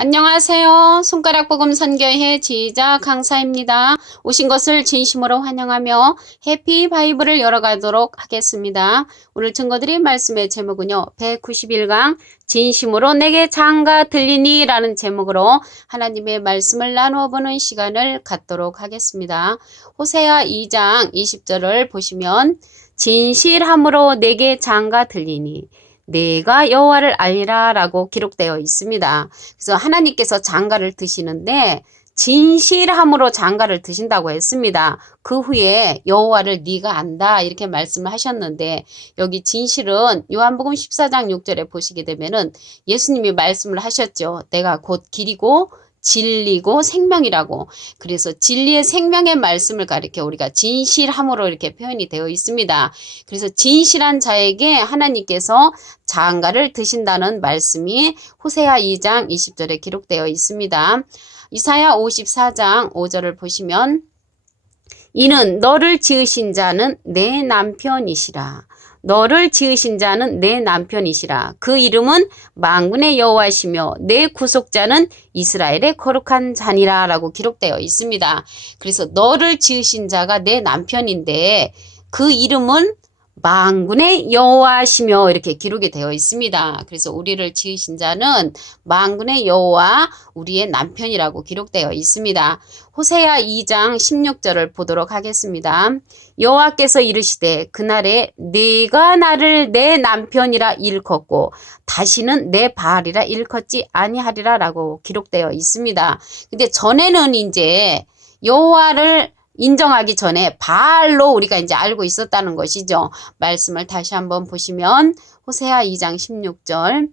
안녕하세요. 손가락 복음 선교회 지휘자 강사입니다. 오신 것을 진심으로 환영하며 해피 바이블을 열어가도록 하겠습니다. 오늘 증거드릴 말씀의 제목은요. 191강 진심으로 내게 장가 들리니 라는 제목으로 하나님의 말씀을 나누어 보는 시간을 갖도록 하겠습니다. 호세아 2장 20절을 보시면 진실함으로 내게 장가 들리니 내가 여호와를 알리라 라고 기록되어 있습니다. 그래서 하나님께서 장가를 드시는데 진실함으로 장가를 드신다고 했습니다. 그 후에 여호와를 네가 안다 이렇게 말씀을 하셨는데 여기 진실은 요한복음 14장 6절에 보시게 되면은 예수님이 말씀을 하셨죠. 내가 곧 길이고 진리고 생명이라고. 그래서 진리의 생명의 말씀을 가리켜 우리가 진실함으로 이렇게 표현이 되어 있습니다. 그래서 진실한 자에게 하나님께서 장가를 드신다는 말씀이 호세아 2장 20절에 기록되어 있습니다. 이사야 54장 5절을 보시면 이는 너를 지으신 자는 내 남편이시라. 너를 지으신 자는 내 남편이시라. 그 이름은 만군의 여호와시며 내 구속자는 이스라엘의 거룩한 자니라 라고 기록되어 있습니다. 그래서 너를 지으신 자가 내 남편인데 그 이름은 만군의 여호와시며 이렇게 기록이 되어 있습니다. 그래서 우리를 지으신 자는 만군의 여호와 우리의 남편이라고 기록되어 있습니다. 호세아 2장 16절을 보도록 하겠습니다. 여호와께서 이르시되 그날에 네가 나를 내 남편이라 일컫고 다시는 내 바알이라 일컫지 아니하리라 라고 기록되어 있습니다. 근데 전에는 이제 여호와를 인정하기 전에 바알로 우리가 이제 알고 있었다는 것이죠. 말씀을 다시 한번 보시면 호세아 2장 16절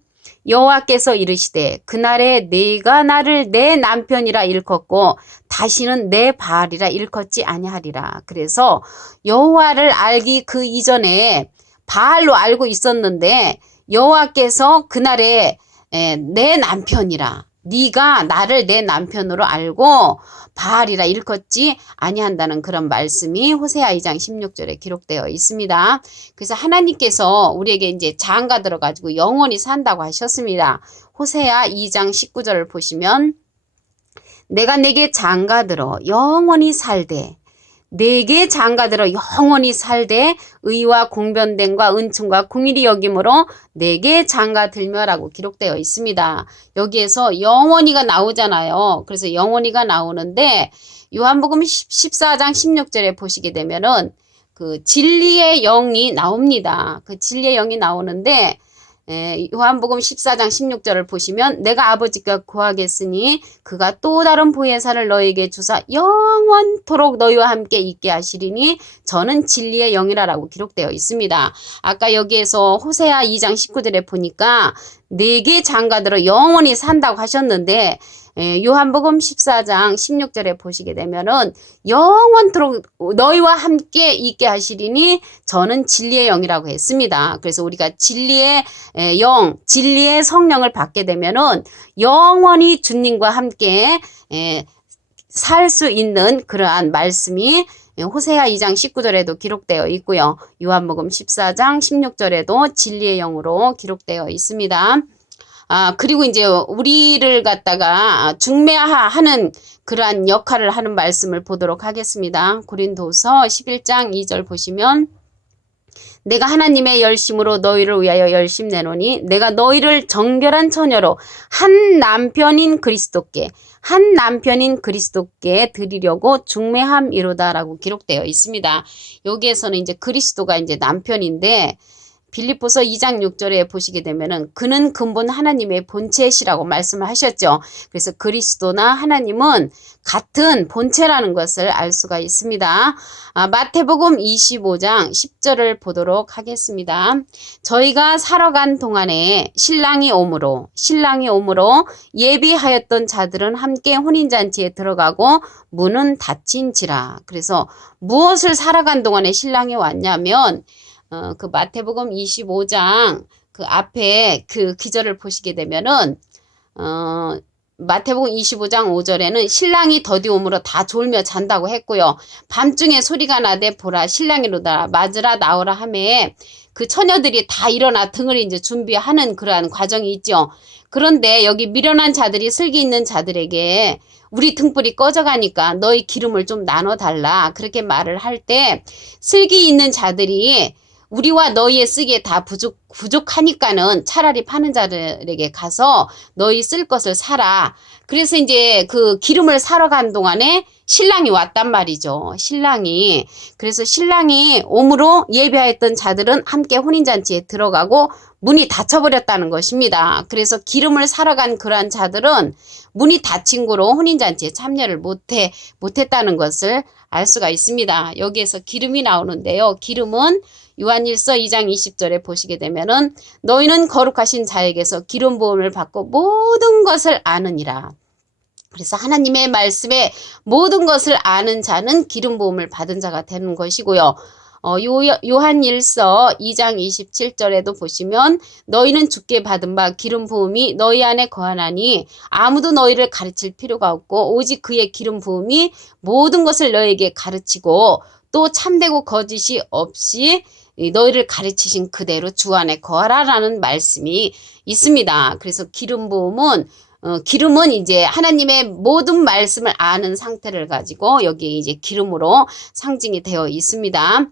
여호와께서 이르시되 그날에 네가 나를 내 남편이라 일컫고 다시는 내 바알이라 일컫지 아니하리라. 그래서 여호와를 알기 그 이전에 바알로 알고 있었는데 여호와께서 그날에 내 남편이라 네가 나를 내 남편으로 알고 바알이라 일컫지 아니한다는 그런 말씀이 호세아 2장 16절에 기록되어 있습니다. 그래서 하나님께서 우리에게 이제 장가 들어가지고 영원히 산다고 하셨습니다. 호세아 2장 19절을 보시면 내가 내게 장가 들어 영원히 살되 내게 장가들어 영원히 살되 의와 공변됨과 은총과 공의리 여김으로 내게 장가들며라고 기록되어 있습니다. 여기에서 영원히가 나오잖아요. 그래서 영원히가 나오는데 요한복음 14장 16절에 보시게 되면은 그 진리의 영이 나옵니다. 그 진리의 영이 나오는데 요한복음 14장 16절을 보시면 내가 아버지께 구하겠으니 그가 또 다른 보혜사를 너에게 주사 영원토록 너희와 함께 있게 하시리니 저는 진리의 영이라라고 기록되어 있습니다. 아까 여기에서 호세아 2장 19절에 보니까 내게 장가들어 영원히 산다고 하셨는데 요한복음 14장 16절에 보시게 되면은 영원토록 너희와 함께 있게 하시리니 저는 진리의 영이라고 했습니다. 그래서 우리가 진리의 영, 진리의 성령을 받게 되면은 영원히 주님과 함께 살 수 있는 그러한 말씀이 호세아 2장 19절에도 기록되어 있고요. 요한복음 14장 16절에도 진리의 영으로 기록되어 있습니다. 그리고 이제 우리를 갖다가 중매하는 그러한 역할을 하는 말씀을 보도록 하겠습니다. 고린도서 11장 2절 보시면 내가 하나님의 열심으로 너희를 위하여 열심 내노니 내가 너희를 정결한 처녀로 한 남편인 그리스도께 드리려고 중매함이로다라고 기록되어 있습니다. 여기에서는 이제 그리스도가 이제 남편인데 빌립보서 2장 6절에 보시게 되면은 그는 근본 하나님의 본체시라고 말씀을 하셨죠. 그래서 그리스도나 하나님은 같은 본체라는 것을 알 수가 있습니다. 마태복음 25장 10절을 보도록 하겠습니다. 저희가 살아간 동안에 신랑이 오므로 예비하였던 자들은 함께 혼인잔치에 들어가고 문은 닫힌지라. 그래서 무엇을 살아간 동안에 신랑이 왔냐면 그 마태복음 25장 그 앞에 그 기절을 보시게 되면은 마태복음 25장 5절에는 신랑이 더디옴으로 다 졸며 잔다고 했고요. 밤중에 소리가 나되 보라 신랑이로다 맞으라 나오라 하매 그 처녀들이 다 일어나 등을 이제 준비하는 그러한 과정이 있죠. 그런데 여기 미련한 자들이 슬기 있는 자들에게 우리 등불이 꺼져가니까 너희 기름을 좀 나눠달라 그렇게 말을 할 때 슬기 있는 자들이 우리와 너희의 쓰기에 다 부족하니까는 차라리 파는 자들에게 가서 너희 쓸 것을 사라. 그래서 이제 그 기름을 사러 간 동안에 신랑이 왔단 말이죠. 신랑이. 그래서 신랑이 옴으로 예배하였던 자들은 함께 혼인잔치에 들어가고 문이 닫혀버렸다는 것입니다. 그래서 기름을 사러 간 그러한 자들은 문이 닫힌 거로 혼인잔치에 참여를 못했다는 것을 알 수가 있습니다. 여기에서 기름이 나오는데요. 기름은 요한일서 2장 20절에 보시게 되면은 너희는 거룩하신 자에게서 기름 부음을 받고 모든 것을 아느니라. 그래서 하나님의 말씀에 모든 것을 아는 자는 기름 부음을 받은 자가 되는 것이고요. 요한일서 2장 27절에도 보시면 너희는 주께 받은 바 기름 부음이 너희 안에 거하나니 아무도 너희를 가르칠 필요가 없고 오직 그의 기름 부음이 모든 것을 너희에게 가르치고 또 참되고 거짓이 없이 너희를 가르치신 그대로 주 안에 거하라라는 말씀이 있습니다. 그래서 기름은 이제 하나님의 모든 말씀을 아는 상태를 가지고 여기 이제 기름으로 상징이 되어 있습니다.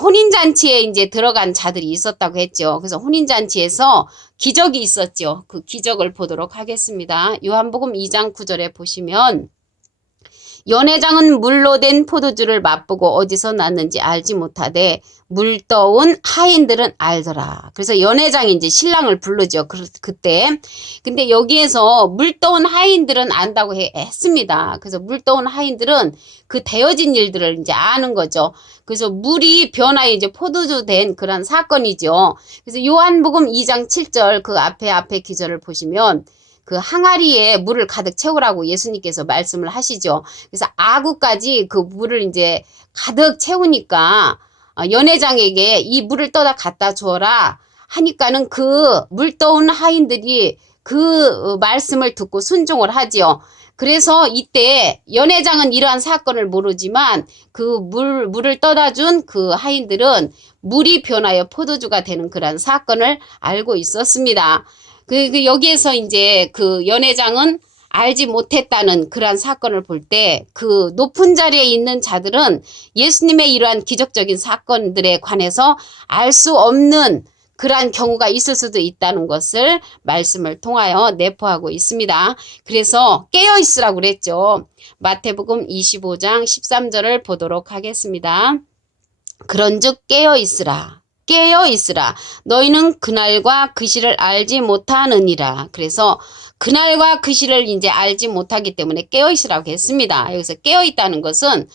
혼인잔치에 이제 들어간 자들이 있었다고 했죠. 그래서 혼인잔치에서 기적이 있었죠. 그 기적을 보도록 하겠습니다. 요한복음 2장 9절에 보시면 연회장은 물로 된 포도주를 맛보고 어디서 났는지 알지 못하되 물 떠온 하인들은 알더라. 그래서 연회장이 이제 신랑을 부르죠. 그때. 근데 여기에서 물 떠온 하인들은 안다고 했습니다. 그래서 물 떠온 하인들은 그 되어진 일들을 이제 아는 거죠. 그래서 물이 변화해 이제 포도주 된 그런 사건이죠. 그래서 요한복음 2장 7절 그 앞에 기절을 보시면 그 항아리에 물을 가득 채우라고 예수님께서 말씀을 하시죠. 그래서 아구까지 그 물을 이제 가득 채우니까 연회장에게 이 물을 떠다 갖다 주어라 하니까는 그 물 떠온 하인들이 그 말씀을 듣고 순종을 하지요. 그래서 이때 연회장은 이러한 사건을 모르지만 그 물을 떠다 준 그 하인들은 물이 변하여 포도주가 되는 그런 사건을 알고 있었습니다. 여기에서 이제 그 연회장은 알지 못했다는 그러한 사건을 볼 때 그 높은 자리에 있는 자들은 예수님의 이러한 기적적인 사건들에 관해서 알 수 없는 그러한 경우가 있을 수도 있다는 것을 말씀을 통하여 내포하고 있습니다. 그래서 깨어 있으라고 그랬죠. 마태복음 25장 13절을 보도록 하겠습니다. 그런즉 깨어 있으라. 깨어 있으라. 너희는 그날과 그 시를 알지 못하느니라. 그래서 그날과 그 시를 이제 알지 못하기 때문에 깨어 있으라고 했습니다. 여기서 깨어 있다는 것은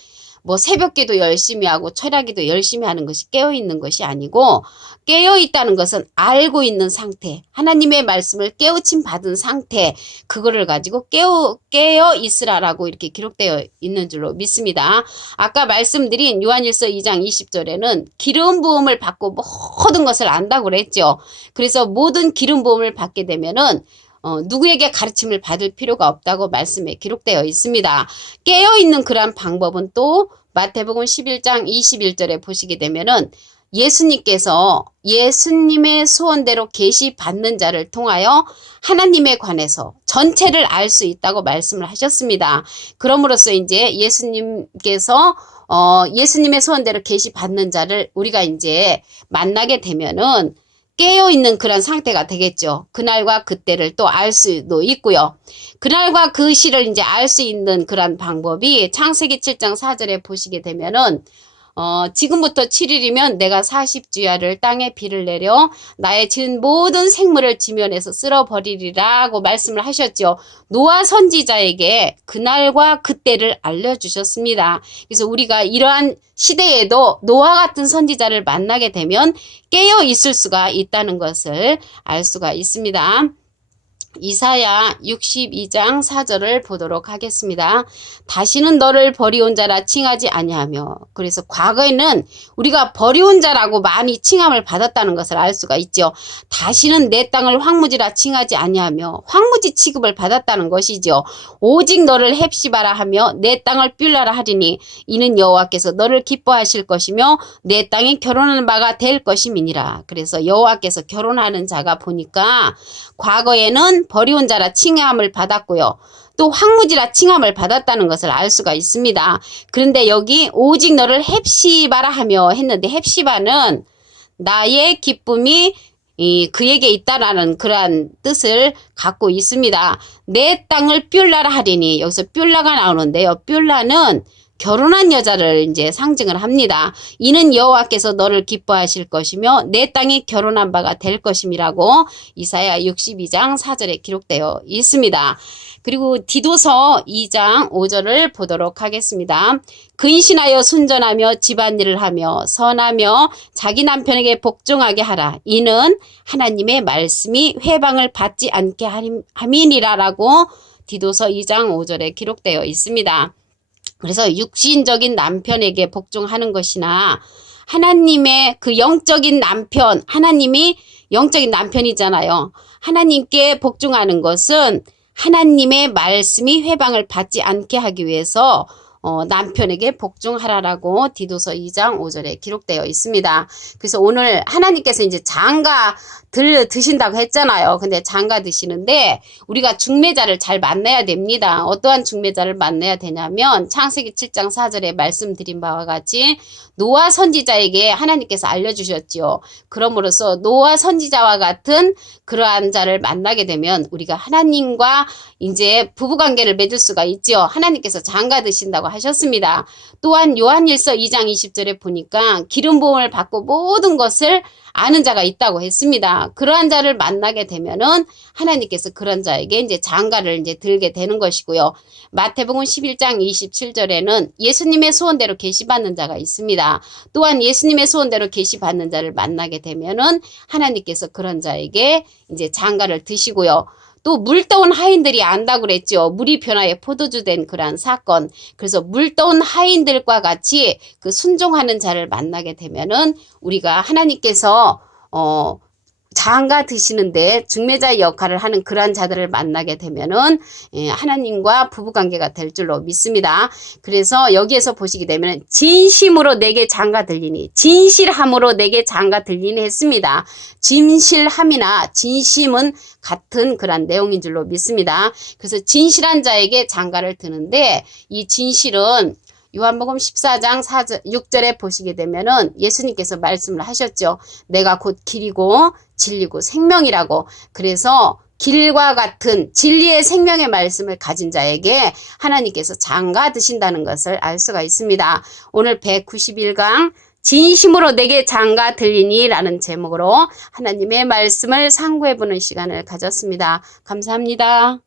뭐 새벽기도 열심히 하고 철야기도 열심히 하는 것이 깨어 있는 것이 아니고 깨어 있다는 것은 알고 있는 상태, 하나님의 말씀을 깨우침 받은 상태, 그거를 가지고 깨어 있으라라고 이렇게 기록되어 있는 줄로 믿습니다. 아까 말씀드린 요한일서 2장 20절에는 기름 부음을 받고 모든 것을 안다고 그랬죠. 그래서 모든 기름 부음을 받게 되면은 누구에게 가르침을 받을 필요가 없다고 말씀에 기록되어 있습니다. 깨어있는 그러한 방법은 또 마태복음 11장 21절에 보시게 되면은 예수님께서 예수님의 소원대로 계시 받는 자를 통하여 하나님에 관해서 전체를 알 수 있다고 말씀을 하셨습니다. 그럼으로써 이제 예수님께서 예수님의 소원대로 계시 받는 자를 우리가 이제 만나게 되면은 깨어있는 그런 상태가 되겠죠. 그날과 그때를 또 알 수도 있고요. 그날과 그 시를 이제 알 수 있는 그런 방법이 창세기 7장 4절에 보시게 되면은 지금부터 7일이면 내가 40주야를 땅에 비를 내려 나의 지은 모든 생물을 지면에서 쓸어버리리라고 말씀을 하셨죠. 노아 선지자에게 그날과 그때를 알려주셨습니다. 그래서 우리가 이러한 시대에도 노아 같은 선지자를 만나게 되면 깨어 있을 수가 있다는 것을 알 수가 있습니다. 이사야 62장 4절을 보도록 하겠습니다. 다시는 너를 버리온 자라 칭하지 아니하며, 그래서 과거에는 우리가 버리온 자라고 많이 칭함을 받았다는 것을 알 수가 있죠. 다시는 내 땅을 황무지라 칭하지 아니하며 황무지 취급을 받았다는 것이죠. 오직 너를 헵시바라 하며 내 땅을 뷸라라 하리니 이는 여호와께서 너를 기뻐하실 것이며 내 땅이 결혼하는 바가 될 것임이니라. 그래서 여호와께서 결혼하는 자가 보니까 과거에는 버리온 자라 칭함을 받았고요. 또 황무지라 칭함을 받았다는 것을 알 수가 있습니다. 그런데 여기 오직 너를 헵시바라 하며 했는데, 헵시바는 나의 기쁨이 그에게 있다라는 그러한 뜻을 갖고 있습니다. 내 땅을 뷸라라 하리니, 여기서 뷸라가 나오는데요. 뷸라는 결혼한 여자를 이제 상징을 합니다. 이는 여호와께서 너를 기뻐하실 것이며 내 땅이 결혼한 바가 될 것임이라고 이사야 62장 4절에 기록되어 있습니다. 그리고 디도서 2장 5절을 보도록 하겠습니다. 근신하여 순전하며 집안일을 하며 선하며 자기 남편에게 복종하게 하라. 이는 하나님의 말씀이 회방을 받지 않게 함이니라라고 디도서 2장 5절에 기록되어 있습니다. 그래서 육신적인 남편에게 복종하는 것이나 하나님의 그 영적인 남편, 하나님이 영적인 남편이잖아요. 하나님께 복종하는 것은 하나님의 말씀이 회방을 받지 않게 하기 위해서 남편에게 복종하라라고 디도서 2장 5절에 기록되어 있습니다. 그래서 오늘 하나님께서 이제 장가 드신다고 했잖아요. 근데 장가 드시는데 우리가 중매자를 잘 만나야 됩니다. 어떠한 중매자를 만나야 되냐면 창세기 7장 4절에 말씀드린 바와 같이 노아 선지자에게 하나님께서 알려주셨지요. 그럼으로써 노아 선지자와 같은 그러한 자를 만나게 되면 우리가 하나님과 이제 부부관계를 맺을 수가 있지요. 하나님께서 장가 드신다고 하셨습니다. 또한 요한일서 2장 20절에 보니까 기름 부음을 받고 모든 것을 아는 자가 있다고 했습니다. 그러한 자를 만나게 되면은 하나님께서 그런 자에게 이제 장가를 이제 들게 되는 것이고요. 마태복음 11장 27절에는 예수님의 소원대로 계시받는 자가 있습니다. 또한 예수님의 소원대로 계시받는 자를 만나게 되면은 하나님께서 그런 자에게 이제 장가를 드시고요. 또 물떠온 하인들이 안다고 그랬죠. 물이 변화에 포도주 된 그러한 사건. 그래서 물떠온 하인들과 같이 그 순종하는 자를 만나게 되면은 우리가 하나님께서 장가 드시는데 중매자의 역할을 하는 그러한 자들을 만나게 되면은 하나님과 부부관계가 될 줄로 믿습니다. 그래서 여기에서 보시게 되면 진심으로 내게 장가 들리니, 진실함으로 내게 장가 들리니 했습니다. 진실함이나 진심은 같은 그런 내용인 줄로 믿습니다. 그래서 진실한 자에게 장가를 드는데 이 진실은 요한복음 14장 6절에 보시게 되면은 예수님께서 말씀을 하셨죠. 내가 곧 길이고 진리고 생명이라고. 그래서 길과 같은 진리의 생명의 말씀을 가진 자에게 하나님께서 장가 드신다는 것을 알 수가 있습니다. 오늘 191강 진심으로 내게 장가 들리니 라는 제목으로 하나님의 말씀을 상고해보는 시간을 가졌습니다. 감사합니다.